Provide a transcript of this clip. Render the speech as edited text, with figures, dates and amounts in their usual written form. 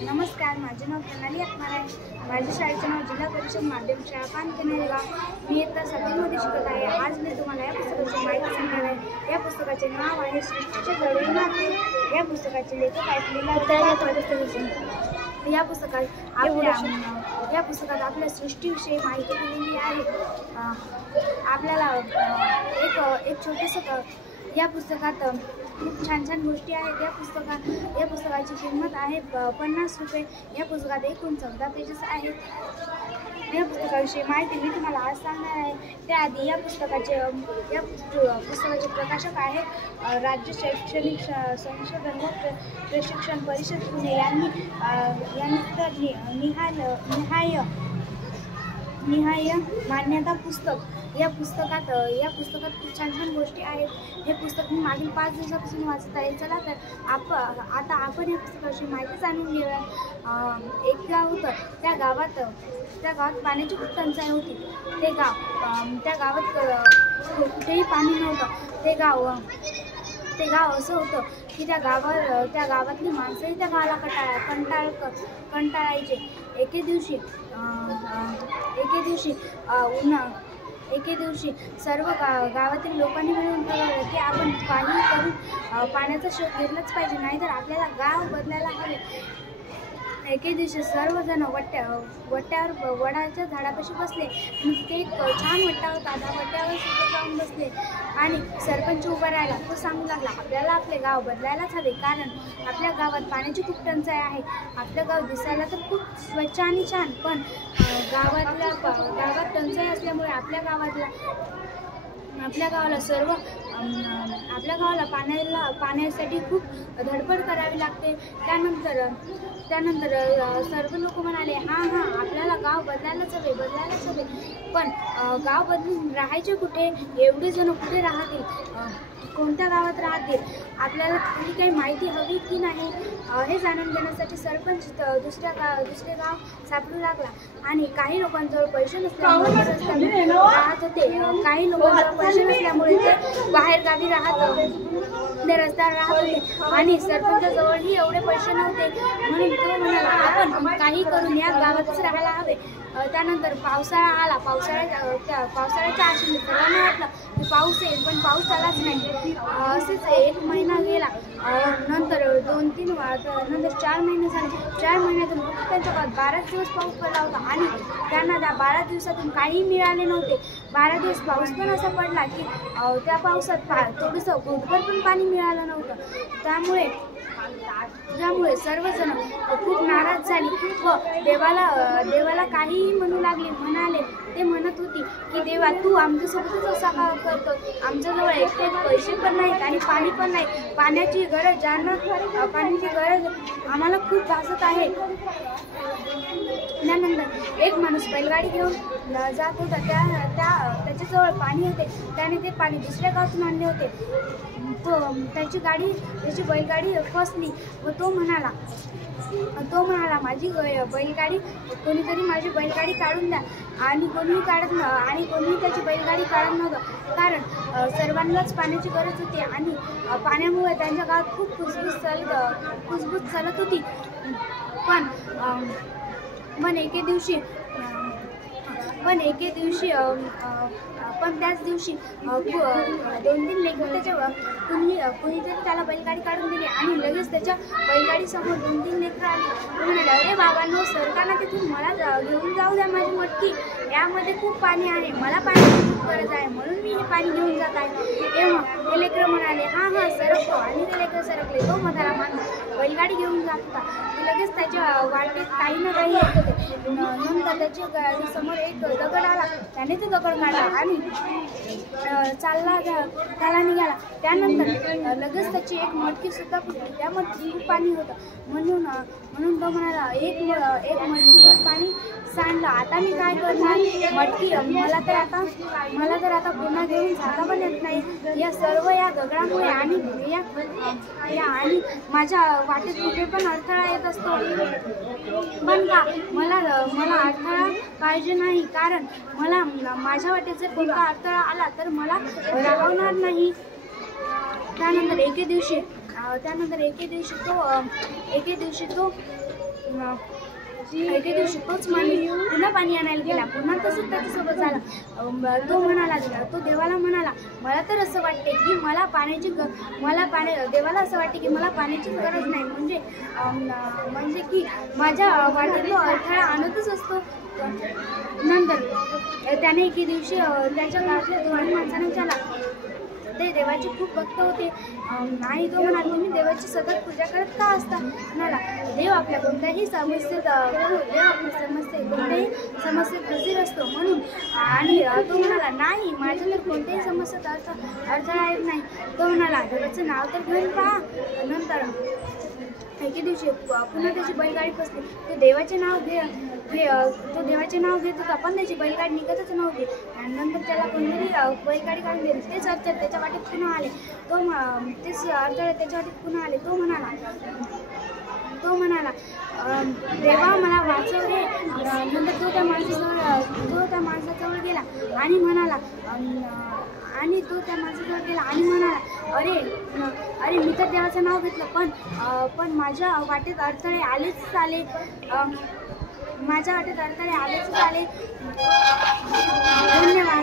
नमस्कार, माझे नाव प्रणाली अकमार आहे। माझ्या शाळेचे नाव जिल्हा परिषद माध्यमिक शाळा पानकनेरगाव। मी इयत्ता 7वीमध्ये शिकत आहे। आज मी तुम्हाला या पुस्तकाची माहिती सांगणार आहे। या पुस्तकाचे नाव आहे सृष्टीचे जडे नाते। या पुस्तकाचे लेखक आहेत लीला परदेशी। या पुस्तकात आपल्या सृष्टीविषयी माहिती दिलेली आहे। आपल्याला एक छोटंसं या पुस्तकात खूप छान छान गोष्टी आहेत। या पुस्तकाची किंमत आहे 50 रुपये। या पुस्तकात एकूण 14 पेजेस आहेत। या पुस्तकाविषयी माहिती मी तुम्हाला आज सांगणार आहे। त्याआधी या पुस्तकाचे प्रकाशक आहेत राज्य शैक्षणिक संशोधन व प्रशिक्षण परिषद पुणे यांनी निहाय मान्यता पुस्तक। या पुस्तकात खूप छान छान गोष्टी आहेत। हे पुस्तक मी मागील 5 दिवसापासून वाचत आहे। चला तर आता आपण या पुस्तकाची माहिती जाणून घेऊया। एक गाव होतं। त्या गावात पाण्याची खूप टंचाई होती। त्या गावात कुठेही पाणी नव्हतं। ते गाव असं होतं की त्या गावातली माणसंही त्या गावाला कंटाळायचे। एके दिवशी सर्व गावातील लोकांनी मिळून ठरवलं की आपण काही करून पाण्याचा शोध घेतलाच पाहिजे, नाहीतर आपल्याला गाव बदलायला हवे। एके दिवशी सर्वजण वडाच्या झाडापाशी बसले। ते एक छान वट्टा होता। त्या वट्ट्यावर सुद्धा जाऊन बसले आणि सरपंच उभा राहिला। तो सांगू लागला, आपल्याला आपले गाव बदलायलाच हवे, कारण आपल्या गावात पाण्याची खूप टंचाई आहे। आपलं गाव दिसायला तर खूप स्वच्छ आणि छान, पण गावात टंचाई असल्यामुळे आपल्या गावाला पाण्यासाठी खूप धडपड करावी लागते। त्यानंतर सर्व लोक म्हणाले, हां आपल्याला गाव बदलायलाच हवे, पण गाव बदलून राहायचे कुठे? एवढे जण कुठे राहतील? कोणत्या गावात राहतील? आपल्याला थोडी काही माहिती हवी की नाही? हे जाणून घेण्यासाठी सरपंच दुसरे गाव सापडू लागला आणि काही लोकांजवळ पैसे नसल्यामुळे राहत होते। काही लोकांजवळ पैसे नसल्यामुळे ते बाहेर गावी ते रस्त्यावर राहत होते आणि सरपंचाजवळही एवढे पैसे नव्हते, म्हणून तो म्हणाला, आपण काही करून या गावातच राहायला हवे। त्यानंतर पावसाळा आला। पावसाळ्याच्या आशेने सर्वांना वाटलं की पाऊस येईल, पण पाऊस आलाच नाही। असेच 1 महिना गेला। नंतर 4 महिने झाले। 4 महिन्यातून फक्त त्यांच्या गावात 12 दिवस पाऊस पडला होता आणि त्यांना त्या 12 दिवसातून काही मिळाले नव्हते। 12 दिवस पाऊस पण असा पडला की त्या पावसात थोडंसं घोटभर पण पाणी मिळालं नव्हतं। त्यामुळे सर्वजण खूप नाराज झाली व देवाला काहीही म्हणू लागले। ते म्हणत होती की देवा, तू आमच्यासोबतच असा का करतो? आमच्याजवळ एक पैसे पण नाहीत आणि पाणी पण नाही। पाण्याची गरज आम्हाला खूप भासत आहे। त्यानंतर एक माणूस बैलगाडी घेऊन जात होता। त्याच्याजवळ पाणी होते। त्याने ते पाणी दुसऱ्या गावातून आणले होते। त्याची बैलगाडी फसली व तो म्हणाला, कोणीतरी माझी बैलगाडी काढून द्या। आणि कोणीही त्याची बैलगाडी काढत नव्हतं, कारण सर्वांनाच पाण्याची गरज होती आणि पाण्यामुळे त्यांच्या गावात खूप कुजबूज चालत होती। पण त्याच दिवशी 2-3 लेकरं कुणीतरी त्याला बैलगाडी काढून दिली आणि लगेच त्याच्या बैलगाडीसमोर 2-3 लेकरं आली। म्हणाले, अरे बाबांनो, सरकारला तिथून मला घेऊन जाऊ द्या माझी मटकी। यामध्ये खूप पाणी आहे, मला पाण्याची खूप गरज आहे, म्हणून मी हे पाणी घेऊन जात आहे। तेव्हा ते लेकरं म्हणाले, हां सरकतो। आणि ते लेकरं सरकले। तो म्हातारा माणूस बैलगाडी घेऊन जात होता। लगेच त्याच्या वाटेत काही ना काही येत होते। नंतर त्याच्या समोर एक दगड आला। त्याने तो दगड काढला आणि त्याला निघाला। त्यानंतर लगेच त्याची एक मटकी सुद्धा फुटली। त्या मटकीत खूप पाणी होतं, म्हणून तो म्हणाला, एक मटकीभर पाणी सांडलं, आता मी काय करणार? मटकी मला तर आता पुन्हा घेऊन जाता पण येत नाही। या सर्व दगडामुळे आणि माझ्या वाटेत कुठे पण अडथळा येत असतो, पण का मला अडथळा पाहिजे नाही, कारण मला माझ्या वाटेत जर कोणता अडथळा आला तर मला राहणार नाही। त्यानंतर एके दिवशी एके दिवशी तोच माणूस पुन्हा पाणी आणायला गेला. पुन्हा तसंच त्याच्यासोबत झालं. तो म्हणाला, तो देवाला म्हणाला, मला तर असं वाटते की मला देवाला असं वाटते की मला पाण्याची गरज नाही. म्हणजे की माझ्या वाटेत तो अडथळा आणतच असतो. नंतर त्याने एके दिवशी त्याच्या गावातल्या 2 माणसांना विचारला. ते देवाचे खूप भक्त होते आणि तो म्हणाला, तुम्ही देवाची सतत पूजा करत का असता? म्हणाला, देव आपल्या कोणत्याही समस्येत हजर असतो म्हणून. आणि तो म्हणाला, नाही, माझ्या तर कोणत्याही समस्येत अडथळा येत नाही. तो म्हणाला, देवाचं नाव तर घेऊन पहा. नंतर एके दिवशी पुन्हा त्याची बैलगाडी फसली. तो देवाचे नाव घेत होता, पण त्याची बैलगाडी निघतच नव्हती. आणि नंतर त्याला कोणतरी बैलगाडी काढून दिली. तेच अडथळे त्याच्या वाटेत पुन्हा आले. तो म्हणाला, देवा मला वाचव रे. नंतर तो त्या माणसाजवळ गेला आणि म्हणाला, अरे मी तर देवाचं नाव घेतलं, पण माझ्या वाटेत अडथळे आलेच आले. धन्यवाद.